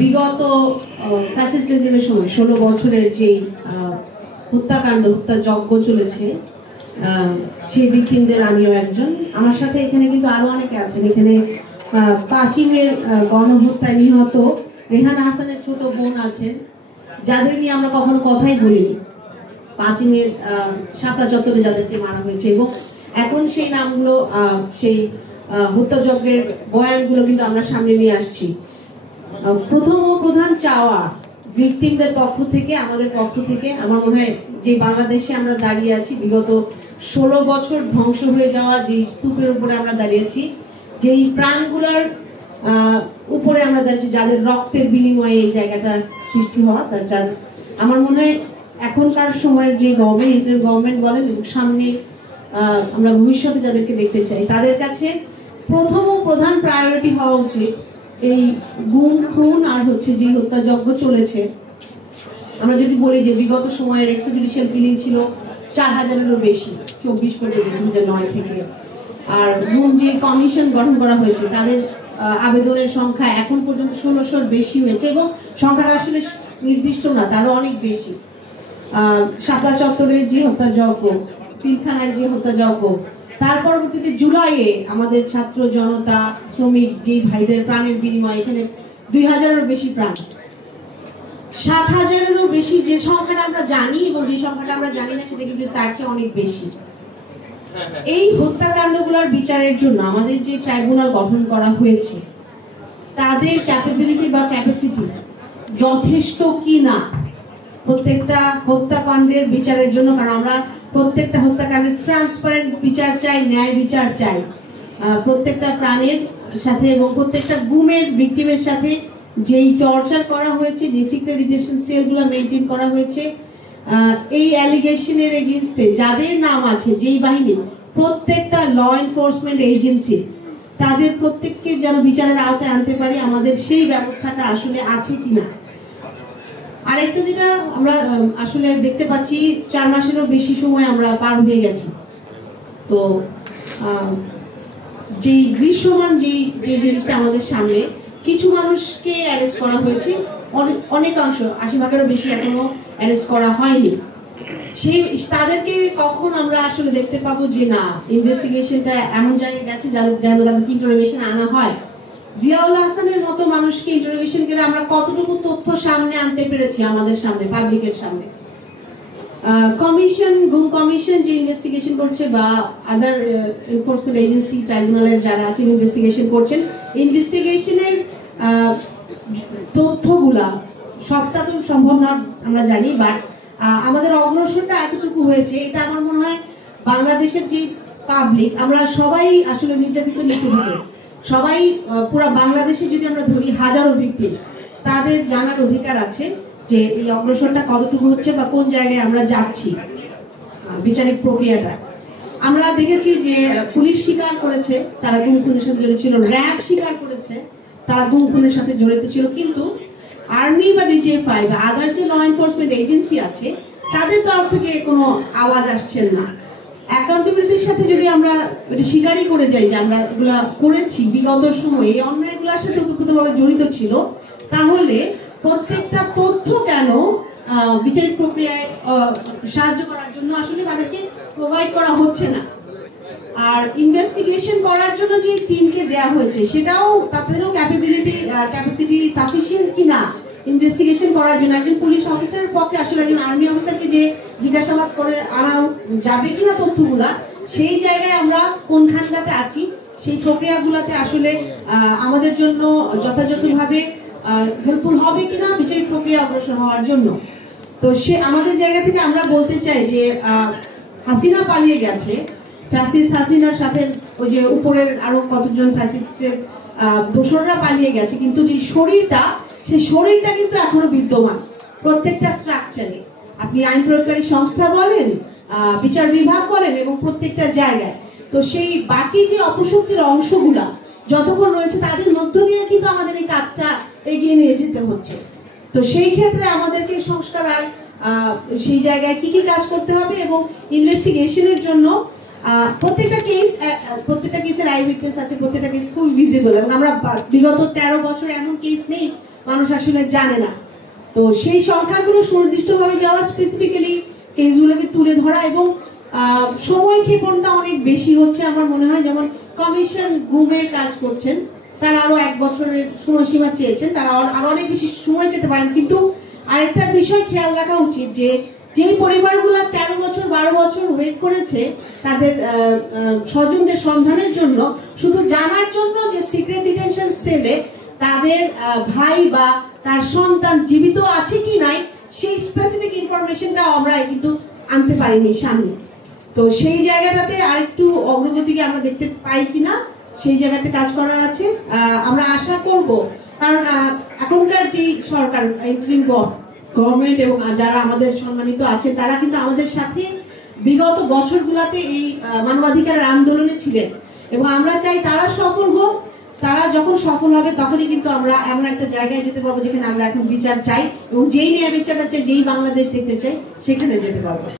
বিগত ফ্যাসিস্টিজমের সময় 16 বছরের যে হত্যাকাণ্ড হত্যাযজ্ঞ চলেছে, সেই ভিকটিমদের আমিও একজন। আমার সাথে এখানে কিন্তু আরো অনেকে আছেন। এখানে 5ই মে গণহত্যায় নিহত রেহান হাসানের ছোট বোন আছেন, যাদের নিয়ে আমরা কখনো কথাই বলিনি। 5ই মে শাপলা চত্বরে যাদেরকে মারা হয়েছে, এবং এখন সেই নামগুলো, সেই হত্যাযজ্ঞের বয়ানগুলো কিন্তু আমরা সামনে নিয়ে আসছি। প্রথম ও প্রধান চাওয়া ভিকটিমদের পক্ষ থেকে, আমাদের পক্ষ থেকে, আমার মনে হয় যে বাংলাদেশে আমরা দাঁড়িয়ে আছি, বিগত 16 বছর ধ্বংস হয়ে যাওয়া যে স্তূপের উপরে আমরা দাঁড়িয়েছি, যেই প্রাণগুলোর উপরে আমরা দাঁড়িয়েছি, যাদের রক্তের বিনিময়ে এই জায়গাটা সৃষ্টি হওয়া, আমার মনে হয় এখনকার সময়ের যে গভর্নমেন্ট বলেন এবং সামনে আমরা ভবিষ্যতে যাদেরকে দেখতে চাই, তাদের কাছে প্রথম ও প্রধান প্রায়োরিটি হওয়া উচিত এই গুম খুন আর হচ্ছে যে হত্যাযজ্ঞ চলেছে। আমরা যদি বলি যে বিগত সময়ের এক্সট্রাজুডিশিয়াল কিলিং ছিল 4000-এরও বেশি 24 পর্যন্ত 2009 থেকে। আর গুম যে কমিশন গঠন করা হয়েছে, তাদের আবেদনের সংখ্যা এখন পর্যন্ত 1600-র বেশি হয়েছে, এবং সংখ্যাটা আসলে নির্দিষ্ট না, তারও অনেক বেশি। শাপলা চত্বরের যে হত্যাযজ্ঞ, পিলখানার যে হত্যাযজ্ঞ, তার পরবর্তীতে জুলাইয়ে আমাদের ছাত্র জনতা শ্রমিক যে ভাইদের প্রাণের বিনিময়ে এখানে 2000-এরও বেশি প্রাণ, 60,000-এরও বেশি। যে সংখ্যাটা আমরা জানি এবং যে সংখ্যাটা আমরা জানি না, সেটা কিন্তু তার চেয়ে অনেক বেশি। এই হত্যাকাণ্ডগুলোর বিচারের জন্য আমাদের যে ট্রাইব্যুনাল গঠন করা হয়েছে, তাদের ক্যাপাবিলিটি বা ক্যাপাসিটি যথেষ্ট কি না প্রত্যেকটা হত্যাকাণ্ডের বিচারের জন্য। কারণ আমরা প্রত্যেকটা হত্যাকাণ্ডের ট্রান্সপারেন্ট বিচার চাই, ন্যায় বিচার চাই প্রত্যেকটা প্রাণের সাথে, এবং প্রত্যেকটা গুমের ভিকটিমের সাথে যেই টর্চার করা হয়েছে, যে সিক্রেট ডিটেনশন সেলগুলো মেইনটেইন করা হয়েছে, এই অ্যালিগেশনের এগেইনস্টে যাদের নাম আছে, যেই বাহিনী, প্রত্যেকটা ল এনফোর্সমেন্ট এজেন্সি, তাদের প্রত্যেককে যেন বিচারের আওতায় আনতে পারি, আমাদের সেই ব্যবস্থাটা আসলে আছে কিনা। আরেকটা যেটা আমরা আসলে দেখতে পাচ্ছি, 4 মাসেরও বেশি সময় আমরা পার হয়ে গেছি। তো যে দৃশ্যমান যে জিনিসটা আমাদের সামনে, কিছু মানুষকে অ্যারেস্ট করা হয়েছে, অনেকাংশ 80%-এরও বেশি এখনো অ্যারেস্ট করা হয়নি। তাদেরকে কখন আমরা আসলে দেখতে পাবো যে না, ইনভেস্টিগেশনটা এমন জায়গায় গেছে যাদেরকে ইন্টারোগেশন আনা হয়। জিয়াউল হাসানের মতো মানুষকে ইন্টারোগেশন করে আমরা কতটুকু তথ্য সামনে আনতে পেরেছি আমাদের সামনে, পাবলিকের সামনে। কমিশন, গুম কমিশন যে ইনভেস্টিগেশন করছে, বা আদার এনফোর্সমেন্ট এজেন্সি, ট্রাইব্যুনালের যারা আছেন ইনভেস্টিগেশন করছেন, ইনভেস্টিগেশনের তথ্যগুলা সবটা তো সম্ভব না আমরা জানি, বাট আমাদের অগ্রসরটা এতটুকু হয়েছে। এটা আমার মনে হয় বাংলাদেশের যে পাবলিক, আমরা সবাই আসলে নির্যাতিত নিপীড়িত, সবাই পুরো বাংলাদেশে যদি আমরা ধরি হাজারো ভিকটিম, তাদের জানার অধিকার আছে যে এই অগ্রসরটা কতটুকু হচ্ছে বা কোন জায়গায় আমরা যাচ্ছি বিচারিক প্রক্রিয়াটা। আমরা দেখেছি যে পুলিশ স্বীকার করেছে তারা গুম খুনের সাথে জড়িত ছিল, র্যাব স্বীকার করেছে তারা গুম খুনের সাথে জড়িত ছিল, কিন্তু আর্মি বা ডিজিএফআই বা আদার যে ল এনফোর্সমেন্ট এজেন্সি আছে, তাদের তরফ থেকে কোনো আওয়াজ আসছেন না। অ্যাকাউন্টেবিলিটির সাথে যদি আমরা এটা স্বীকারই করে যাই যে আমরা এগুলা করেছি বিগত সময়ে, এই অন্যায়গুলোর সাথে ওতপ্রোতভাবে জড়িত ছিল, তাহলে প্রত্যেকটা তথ্য কেন বিচারিক প্রক্রিয়ায় সাহায্য করার জন্য আসলে তাদেরকে প্রোভাইড করা হচ্ছে না? আর ইনভেস্টিগেশন করার জন্য যে টিমকে দেয়া হয়েছে, সেটাও তাদেরও ক্যাপাসিটি সাফিসিয়েন্ট কিনা ইনভেস্টিগেশন করার জন্য। একজন পুলিশ অফিসারের পক্ষে আসলে একজন আর্মি অফিসারকে যে জিজ্ঞাসাবাদ করে আনা যাবে কিনা তথ্যগুলা, সেই জায়গায় আমরা কোনখানটাতে আছি, সেই প্রক্রিয়াগুলোতে আসলে আমাদের জন্য যথাযথভাবে হেল্পফুল হবে কিনা বিচারিক প্রক্রিয়া অগ্রসর হওয়ার জন্য। তো সে আমাদের জায়গা থেকে আমরা বলতে চাই যে হাসিনা পালিয়ে গেছে, ফ্যাসিস্ট হাসিনার সাথে ওই যে উপরের আরো কতজন ফ্যাসিস্টের দোসররা পালিয়ে গেছে, কিন্তু যে শরীরটা, সেই শরীরটা কিন্তু এখনো বিদ্যমান প্রত্যেকটা স্ট্রাকচারে। আপনি আইন প্রয়োগকারী সংস্থা বলেন, বিচার বিভাগ বলেন, এবং প্রত্যেকটা জায়গায়। তো সেই বাকি যে অপশক্তির অংশগুলা যতক্ষণ রয়েছে, তাদের মধ্য দিয়ে কিন্তু আমাদের এই কাজটা এগিয়ে নিয়ে যেতে হচ্ছে। তো সেই ক্ষেত্রে আমাদেরকে সংস্কার আর সেই জায়গায় কি কি কাজ করতে হবে, এবং ইনভেস্টিগেশনের জন্য প্রত্যেকটা কেসের আই উইটনেস আছে, প্রত্যেকটা কেস খুব ভিজিবল, এবং আমরা বিগত 13 বছর এমন কেস নেই মানুষ আসলে জানে না। তো সেই সংখ্যাগুলো সুনির্দিষ্টভাবে যাওয়া, স্পেসিফিক্যালি কেসগুলোকে তুলে ধরা এবং সময় ক্ষেপণটা অনেক বেশি হচ্ছে আমার মনে হয়। যেমন কমিশন গুমের কাজ করছেন, তারা আরো 1 বছরের সময়সীমা চেয়েছেন, তারা আরো অনেক বেশি সময় যেতে পারেন। কিন্তু আরেকটা বিষয় খেয়াল রাখা উচিত যে যেই পরিবারগুলো 13 বছর 12 বছর ওয়েট করেছে তাদের স্বজনদের সন্ধানের জন্য, শুধু জানার জন্য যে সিক্রেট ডিটেনশন সেলে তাদের ভাই বা তার সন্তান জীবিত আছে কি নাই সেই স্পেসিফিক ইনফরমেশনটা আমরা কিন্তু আনতে পারিনি সামনে। তো সেই জায়গাটাতে আরেকটু অগ্রগতিকে আমরা দেখতে পাই কিনা সেই জায়গাতে কাজ করার আছে। আমরা আশা করব, কারণ এখনকার যে সরকার, ইন্টারিম গভর্নমেন্ট এবং যারা আমাদের সম্মানিত আছে তারা কিন্তু আমাদের সাথে বিগত বছরগুলোতে এই মানবাধিকারের আন্দোলনে ছিলেন এবং আমরা চাই তারা সফল হোক। তারা যখন সফল হবে তখনই কিন্তু আমরা এমন একটা জায়গায় যেতে পারবো যেখানে আমরা এখন বিচার চাই এবং যেই ন্যায় বিচারটা চাই, যেই বাংলাদেশ দেখতে চাই, সেখানে যেতে পারবো।